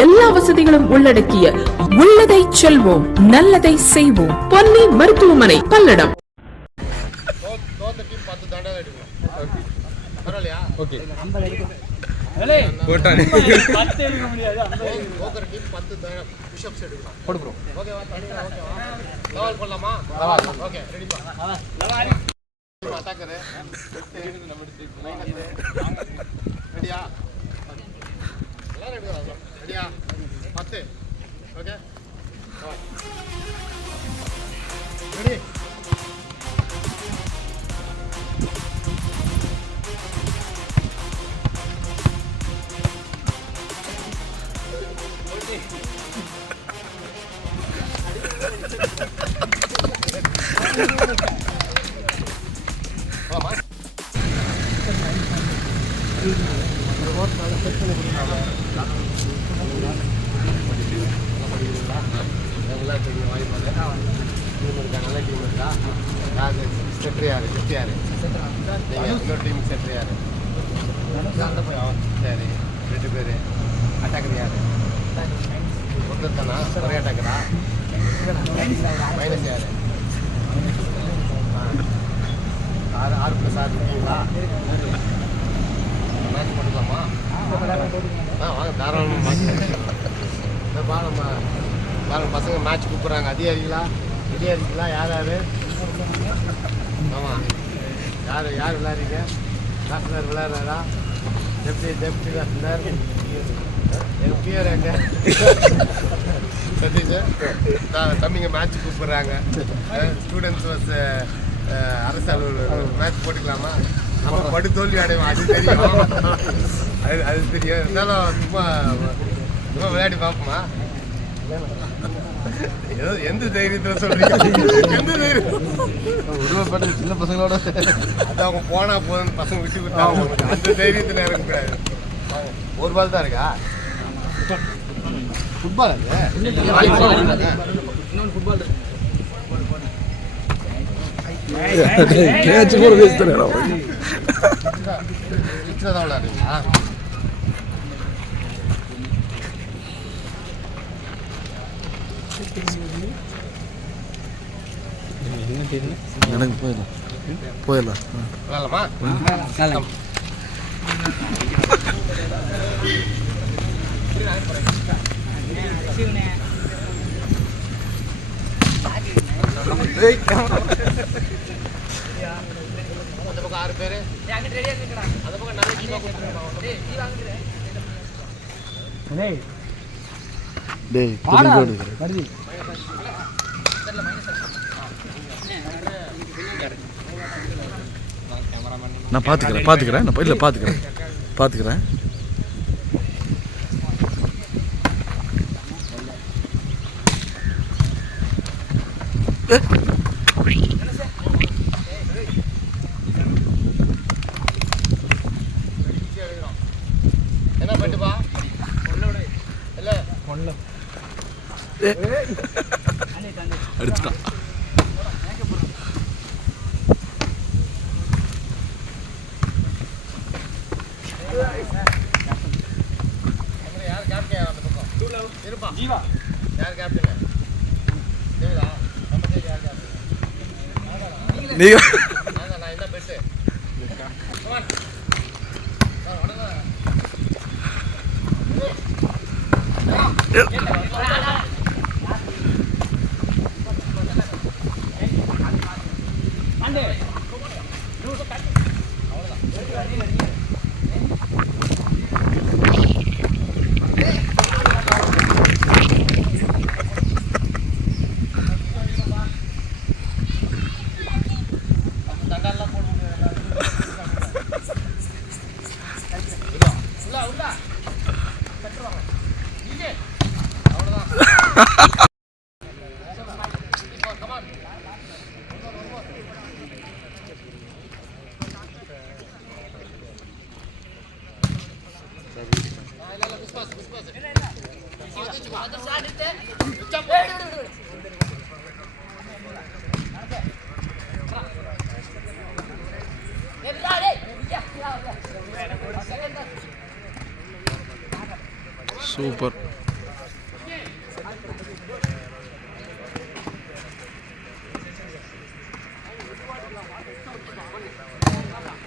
எல்லா வசதிகளும் உள்ளடக்கிய உள்ளதை செல்வோம் நல்லதை செய்வோம். பொன்னி மருத்துவமனை பல்லடம். ரெடியா எல்லாரும் எடுக்கலாம் ரெடியா பத்து ஓகே ரெடி இருக்கா யாரு செட்ரு யாரு? செட்டு யாரு? நீங்கள் இன்னொரு டீம் செட்ரு யாரு? சரி. ரெண்டு பேர். அட்டாக்கர் யாரு? ஒருத்தர் தானா ஒரே அட்டாக்கரா? மைனஸ் யாரு. ஆறு ஆறு ப்ளஸ் ஆறு இருக்கீங்களா? மேட்ச் போட்டுக்கலாமா? ஆ வாங்க தாராளமாக மேட்ச் இந்த பாருங்க பாருங்க பசங்க மேட்ச் கூப்பிட்றாங்க. அதிகாரிகளா? அதிகாரிகளா யார் யார் ஆமாம் யார் யார் விளையாடுறீங்க? டாக்டர் விளையாடுறாரா? டெப்டி டெப்டி டாக்டர் எங்கள் பியர் எங்க? சதீஷ் நான் தம்பிங்க மேட்ச் கூப்பிட்றாங்க. ஸ்டூடெண்ட்ஸ் வஸ் அரசு அலுவலர் மேட்ச் போட்டுக்கலாமா? நம்ம படு தோல்வி அடைவோம் அது தெரியும். அது அது தெரியும். இருந்தாலும் சும்மா சும்மா விளையாடி பார்ப்போமா? எந்த தைரியத்தில் சொல்றீங்க? எந்த தைரியம்? உருவப்பட்ட சின்ன பசங்களோட. அது அவங்க போனா போதும்னு பசங்க விட்டு கொடுத்தாங்க. அந்த தைரியத்தில் இறங்கக்கூடாது ஒரு பால் தான் இருக்கா? ஃபுட்பால் அது? கேட்ச் போற பேசுறேன் எனக்கு போயிடலாம். போயிடலாம் அந்த பக்கம் ஆறு பேர் அந்த பக்கம் நிறைய டீமாக கொடுத்துருக்காங்க டேய் நான் பார்த்துக்கிறேன் பார்த்துக்கிறேன் நான் இல்லை பார்த்துக்கிறேன் பார்த்துக்கிறேன் என்ன அடிச்சுட்டான் அப்புறம் ஜீவா யார் கேப்டன் நீங்க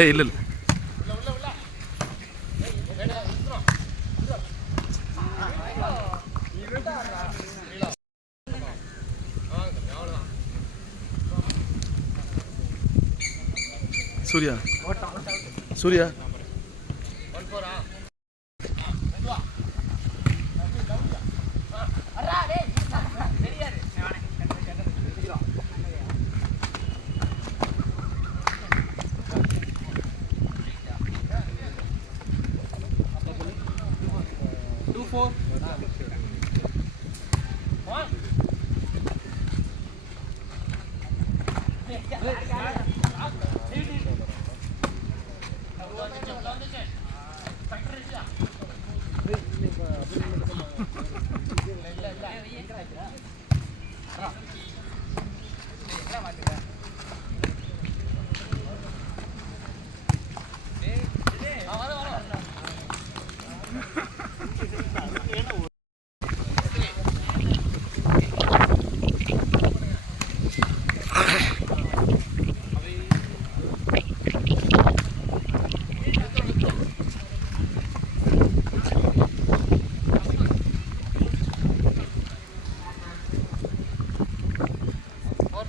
ஏய் இல்லை இல்லை. சூர்யா. சூர்யா.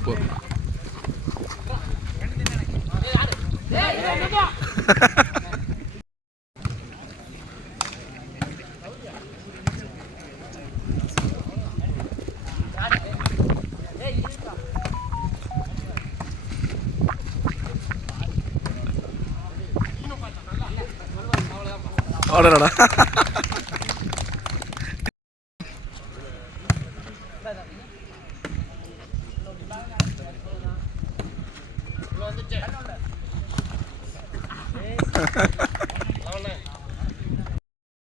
சூப்பர் அடடா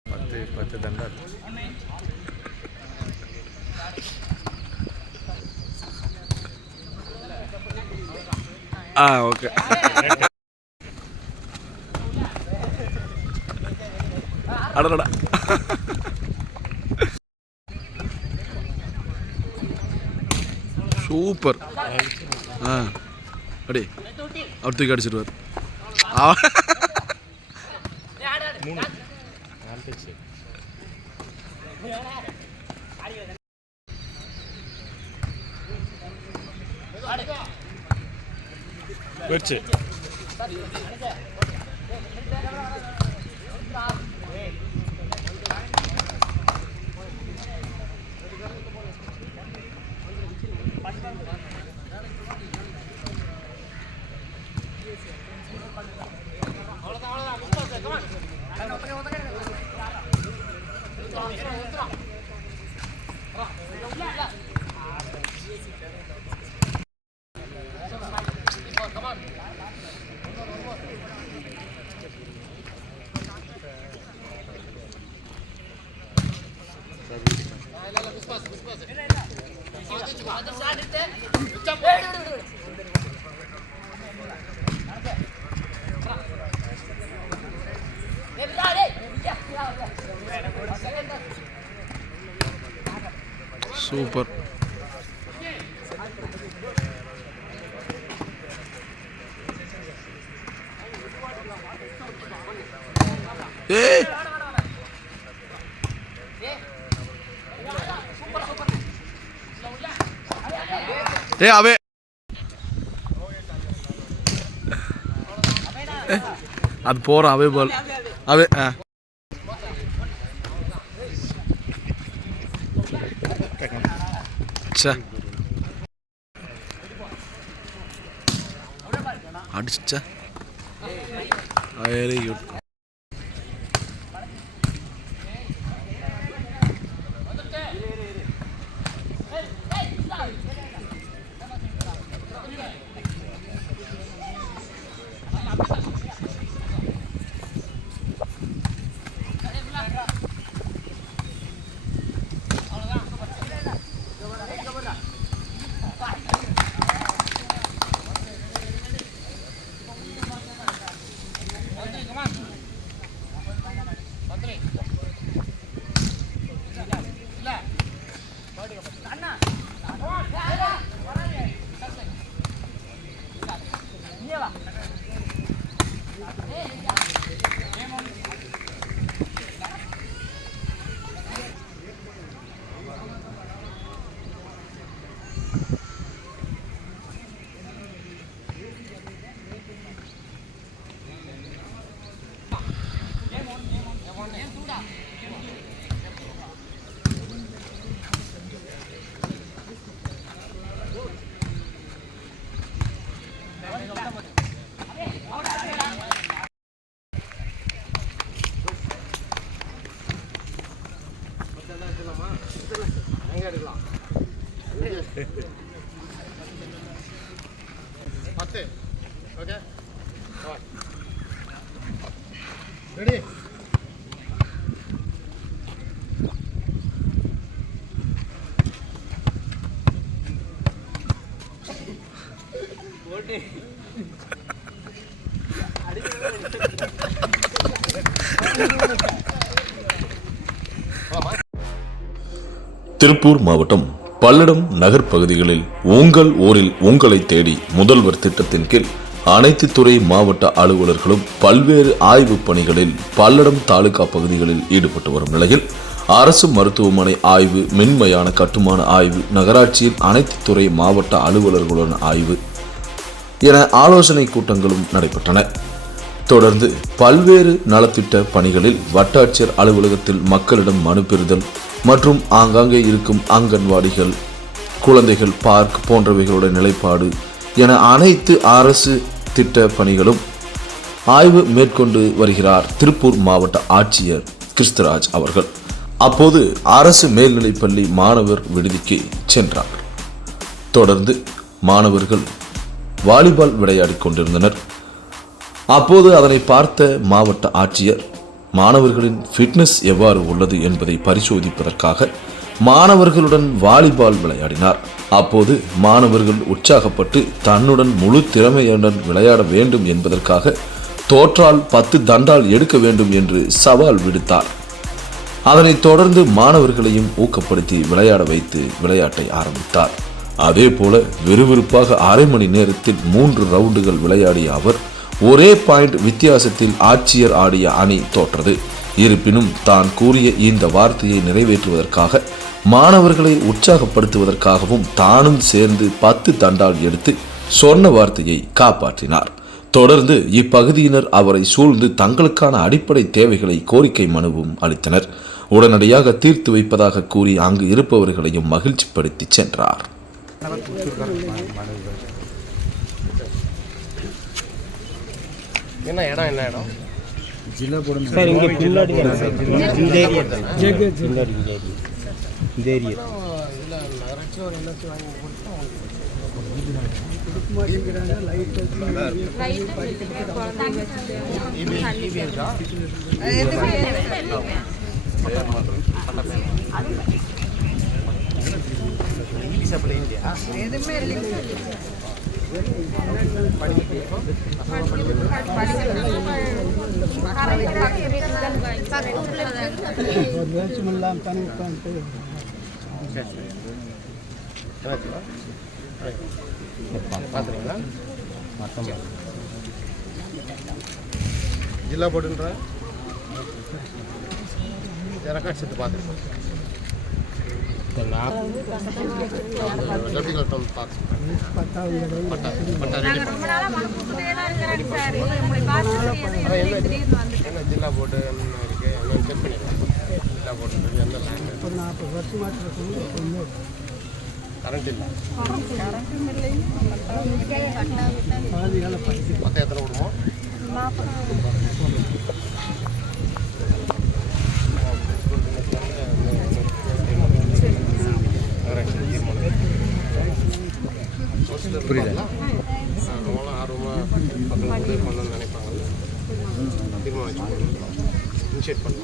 பத்து பத்து தண்டா ஆ ஓகே அடடா சூப்பர் ஆ அடி. அவர் தூக்கி அடிச்சிருவார். போயிடுச்சு. Come on. I don't know what I'm to do. Come on. Come super. ஏய்! ஏய் அவே அது போகிறான் அவே பால். அவே ஆ. அடிச்சா அடிச்சா வெரி குட் பத்து ஓகே ரெடி திருப்பூர் மாவட்டம் பல்லடம் நகர் பகுதிகளில் உங்கள் ஊரில் உங்களை தேடி முதல்வர் திட்டத்தின் கீழ் அனைத்து துறை மாவட்ட அலுவலர்களும் பல்வேறு ஆய்வுப் பணிகளில் பல்லடம் தாலுகா பகுதிகளில் ஈடுபட்டு வரும் நிலையில் அரசு மருத்துவமனை ஆய்வு மென்மையான கட்டுமான ஆய்வு நகராட்சியில் அனைத்து துறை மாவட்ட அலுவலர்களுடன் ஆய்வு என ஆலோசனை கூட்டங்களும் நடைபெற்றன. தொடர்ந்து பல்வேறு நலத்திட்ட பணிகளில் வட்டாட்சியர் அலுவலகத்தில் மக்களிடம் மனு பெறுதல் மற்றும் ஆங்காங்கே இருக்கும் அங்கன்வாடிகள் குழந்தைகள் பார்க் போன்றவைகளுடைய நிலைப்பாடு என அனைத்து அரசு திட்ட பணிகளும் ஆய்வு மேற்கொண்டு வருகிறார் திருப்பூர் மாவட்ட ஆட்சியர் கிறிஸ்தராஜ் அவர்கள். அப்போது அரசு மேல்நிலைப்பள்ளி மாணவர் விடுதிக்கு சென்றார். தொடர்ந்து மாணவர்கள் வாலிபால் விளையாடிக் கொண்டிருந்தனர். அப்போது அதனை பார்த்த மாவட்ட ஆட்சியர் மாணவர்களின் ஃபிட்னஸ் எவ்வாறு உள்ளது என்பதை பரிசோதிப்பதற்காக மாணவர்களுடன் வாலிபால் விளையாடினார். அப்போது மாணவர்கள் உற்சாகப்பட்டு தன்னுடன் முழு திறமையுடன் விளையாட வேண்டும் என்பதற்காக தோற்றால் பத்து தண்டால் எடுக்க வேண்டும் என்று சவால் விடுத்தார். அதனைத் தொடர்ந்து மாணவர்களையும் ஊக்கப்படுத்தி விளையாட வைத்து விளையாட்டை ஆரம்பித்தார். அதே போல விறுவிறுப்பாக அரை மணி நேரத்தில் மூன்று ரவுண்டுகள் விளையாடிய அவர் ஒரே பாயிண்ட் வித்தியாசத்தில் ஆட்சியர் ஆடிய அணி தோற்றது. இருப்பினும் தான் கூறிய இந்த வார்த்தையை நிறைவேற்றுவதற்காக மாணவர்களை உற்சாகப்படுத்துவதற்காகவும் தானும் சேர்ந்து பத்து தண்டால் எடுத்து சொன்ன வார்த்தையை காப்பாற்றினார். தொடர்ந்து இப்பகுதியினர் அவரை சூழ்ந்து தங்களுக்கான அடிப்படை தேவைகளை கோரிக்கை மனுவும் அளித்தனர். உடனடியாக தீர்த்து வைப்பதாக கூறி அங்கு இருப்பவர்களையும் மகிழ்ச்சிப்படுத்தி சென்றார். என்ன இடம் என்ன இடம் சார் இங்கே பின்னாடி. இந்த ஏரியா. பின்னாடி இந்த ஏரியா. நகராட்சி ஒரு எல்லாத்தையும் தானே உட்காந்துட்டு பார்த்துறீங்களா ஜில்லா போட்டுன்றா ரெக்கார்ட்ஸ் பார்த்துருக்கோம் திடீர்னு வந்து என்ன ஜில்லா போர்டு என்ன இருக்குது என்ன செக் பண்ணிடுறேன் ஜில்லா போர்டு எந்த லேண்ட் ஒரு நாற்பது வருஷமாட்டு இருக்கும் ஒன்றும் கரண்ட் இல்லை. மொத்தம் எத்தனை விடுமோ புரியல அவங்களாம் ஆர்வமாக பக்கம் உதவி பண்ணணும்னு நினைப்பாங்கல்ல தீர்மானம் வச்சு இனிஷியேட் பண்ணலாம்